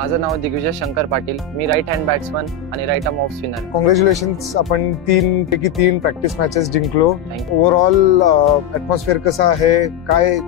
माझं नाव दिग्विजय शंकर पाटील. मी राईट हँड बॅट्समन आणि right arm off spinner. Congratulations, आपण 3 पैकी 3 प्रॅक्टिस मॅचेस जिंकलो. ओव्हरऑल ॲटमॉस्फिअर कसं आहे, काय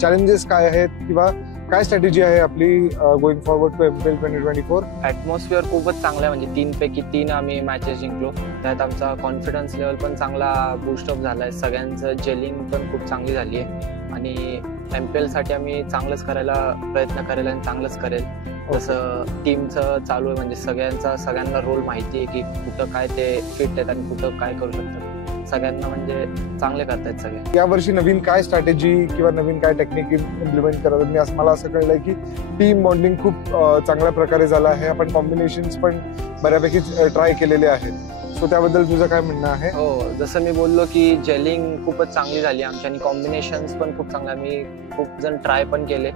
चॅलेंजेस काय आहेत किंवा काय स्ट्रॅटेजी आहे आपली गोइंग फॉरवर्ड टू एप्रिल 2024? ॲटमॉस्फिअर खूपच चांगला आहे, म्हणजे 3 पैकी 3 आम्ही मॅचेस जिंकलो. त्यात आमचा कॉन्फिडन्स लेवल पण चांगला बूस्टअप झाला आहे. सगळ्यांचं जेलिंग पण खूप चांगली झाली आहे आणि MPL साठी आम्ही चांगलंच करायला प्रयत्न करेल आणि चांगलंच करेल. जसं टीमचं चालू आहे, म्हणजे सगळ्यांना रोल माहिती आहे की कुठं काय ते फिट आहेत आणि कुठं काय करू शकतात. सगळ्यांना म्हणजे चांगले करतायत सगळे. यावर्षी नवीन काय स्ट्रॅटेजी किंवा नवीन काय टेक्निक इम्प्लिमेंट करत मी असं मला असं कळलंय की टीम बॉन्डिंग खूप चांगल्या प्रकारे झालं आहे. आपण कॉम्बिनेशन्स पण बऱ्यापैकी ट्राय केलेले आहेत. सो त्याबद्दल तुझं काय म्हणणं आहे? हो, जसं मी बोललो की जेलिंग खूपच चांगली झाली आमची आणि कॉम्बिनेशन्स पण खूप चांगले. आम्ही खूप जण ट्राय पण केले,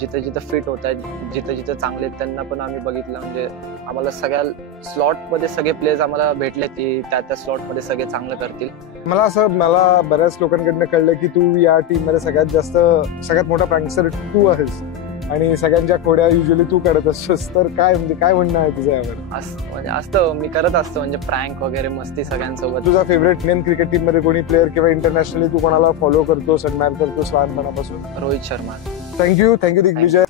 जिथे जिथे फिट होत आहेत, जिथे जिथे चांगले आहेत त्यांना पण आम्ही बघितलं. म्हणजे आम्हाला सगळ्या स्लॉटमध्ये सगळे प्लेयर्स आम्हाला भेटले की त्या स्लॉटमध्ये सगळे चांगलं करतील. मला बऱ्याच लोकांकडनं कळलं की तू या टीम मध्ये सगळ्यात मोठा प्रँक्सर तू आहेस आणि सगळ्यांच्या खोड्या युजली तू करत असतोस. तर काय म्हणणं आहे तुझं यावर? म्हणजे असतं, मी करत असतो म्हणजे प्रँक वगैरे मस्ती सगळ्यांसोबत. तुझा फेवरेट इंडियन क्रिकेट टीम मध्ये कोणी प्लेअर किंवा इंटरनॅशनली तू कोणाला फॉलो करतोस, ॲडमायर करतोस लहानपणापासून? रोहित शर्मा. थँक्यू दिग्विजय.